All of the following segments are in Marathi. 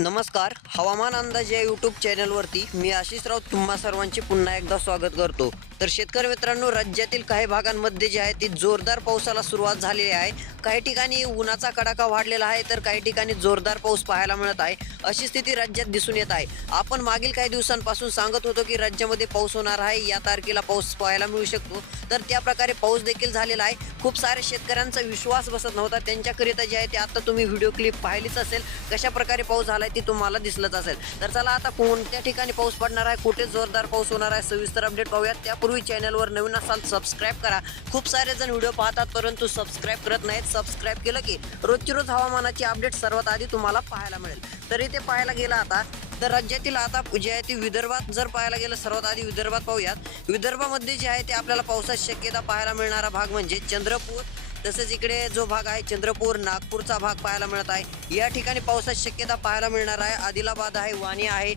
नमस्कार. हवामान अंदाज या यूट्यूब चॅनलवरती मी आशिष राऊत तुम्हा सर्वांचे पुन्हा एकदा स्वागत करतो. तर शेतकरी मित्रांनो राज्यातील काही भागांमध्ये जे आहे ती जोरदार पावसाला सुरुवात झालेली आहे. काही ठिकाणी उन्हाचा कडाका वाढलेला आहे तर काही ठिकाणी जोरदार पाऊस पाहायला मिळत आहे. अशी स्थिती राज्यात दिसून येत आहे. आपण मागील काही दिवसांपासून सांगत होतो की राज्यामध्ये पाऊस होणार आहे या तारखेला पाऊस पाहायला मिळू शकतो. तर त्या प्रकारे पाऊस देखील झालेला आहे. खूप सारे शेतकऱ्यांचा विश्वास बसत नव्हता. त्यांच्याकरिता जे आहे ते आता तुम्ही व्हिडिओ क्लिप पाहिलीच असेल. कशा प्रकारे पाऊस झाला ती तुम्हाला दिसलंच असेल. तर चला आता कोणत्या ठिकाणी पाऊस पडणार आहे कुठे जोरदार पाऊस होणार आहे सविस्तर अपडेट पाहूयात. त्यापूर्वी चॅनलवर नवीन असाल सबस्क्राईब करा. खूप सारे जण व्हिडिओ पाहतात परंतु सबस्क्राईब करत नाहीत. सबस्क्राईब केलं की रोजची रोज हवामानाची अपडेट सर्वात आधी तुम्हाला पाहायला मिळेल. तर इथे पाहायला गेलं आता तर राज्यातील आता जे आहे ते विदर्भात जर पाहायला गेलं सर्वात आधी विदर्भात पाहूयात. विदर्भामध्ये जे आहे ते आपल्याला पावसाची शक्यता पाहायला मिळणारा भाग म्हणजे चंद्रपूर. तसेच इकडे जो भाग आहे चंद्रपूर नागपूरचा भाग पाहायला मिळत आहे. या ठिकाणी पावसाची शक्यता पाहायला मिळणार आहे. आदिलाबाद आहे वाणी आहे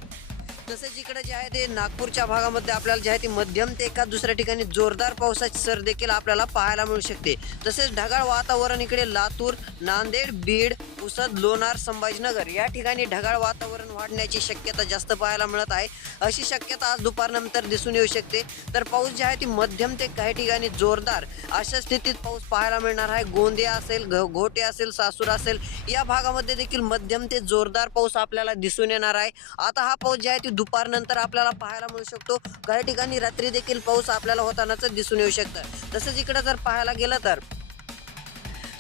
तसेच इकडे जे आहे ते नागपूरच्या भागामध्ये आपल्याला जे आहे ते मध्यम ते एका दुसऱ्या ठिकाणी जोरदार पावसाची सर देखील आपल्याला पाहायला मिळू शकते. तसेच ढगाळ वातावरण इकडे लातूर नांदेड बीड पुसद लोणार संभाजीनगर या ठिकाणी ढगाळ वातावरण वाढण्याची शक्यता जास्त पाहायला मिळत आहे. अशी शक्यता आज दुपारनंतर दिसून येऊ शकते. तर पाऊस जे आहे ती मध्यम ते काही ठिकाणी जोरदार अशा स्थितीत पाऊस पाहायला मिळणार आहे. गोंदिया असेल घ- घोटे असेल सासूर असेल या भागामध्ये देखील मध्यम ते जोरदार पाऊस आपल्याला दिसून येणार आहे. आता हा पाऊस जे आहे ती दुपारनंतर आपल्याला पाहायला मिळू शकतो. काही ठिकाणी रात्री देखील पाऊस आपल्याला होतानाच दिसून येऊ शकतं. तसंच इकडे जर पाहायला गेलं तर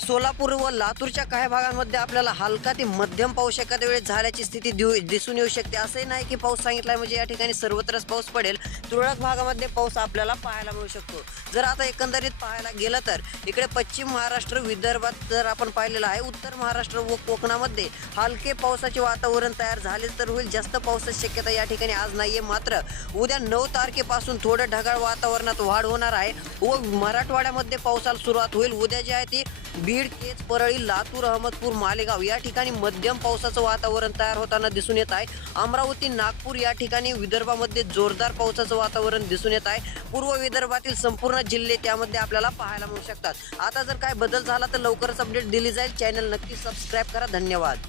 सोलापूर व लातूरच्या काही भागांमध्ये आपल्याला हलका ते मध्यम पाऊस एखाद्या वेळेस झाल्याची स्थिती दिसून येऊ शकते. असंही नाही की पाऊस सांगितलाय म्हणजे या ठिकाणी सर्वत्रच पाऊस पडेल. तुरळक भागामध्ये पाऊस आपल्याला पाहायला मिळू शकतो. जर आता एकंदरीत पाहायला गेलं तर इकडे पश्चिम महाराष्ट्र विदर्भात जर आपण पाहिलेलं आहे उत्तर महाराष्ट्र व कोकणामध्ये हलके पावसाचे वातावरण तयार झाले तर होईल. जास्त पावसाची शक्यता या ठिकाणी आज नाहीये. मात्र उद्या नऊ तारखेपासून थोडं ढगाळ वातावरणात वाढ होणार आहे व मराठवाड्यामध्ये पावसाला सुरुवात होईल. उद्या जे आहे ती बीड केज परळी लातूर अहमदपूर मालेगाव या ठिकाणी मध्यम पावसाचं वातावरण तयार होताना दिसून येत आहे. अमरावती नागपूर या ठिकाणी विदर्भामध्ये जोरदार पावसाचं वातावरण दिसून येत आहे. पूर्व विदर्भातील संपूर्ण जिल्हे त्यामध्ये आपल्याला पाहायला मिळू शकतात. आता जर काय बदल झाला तर लवकरच अपडेट दिली जाईल. चॅनल नक्की सबस्क्राईब करा. धन्यवाद.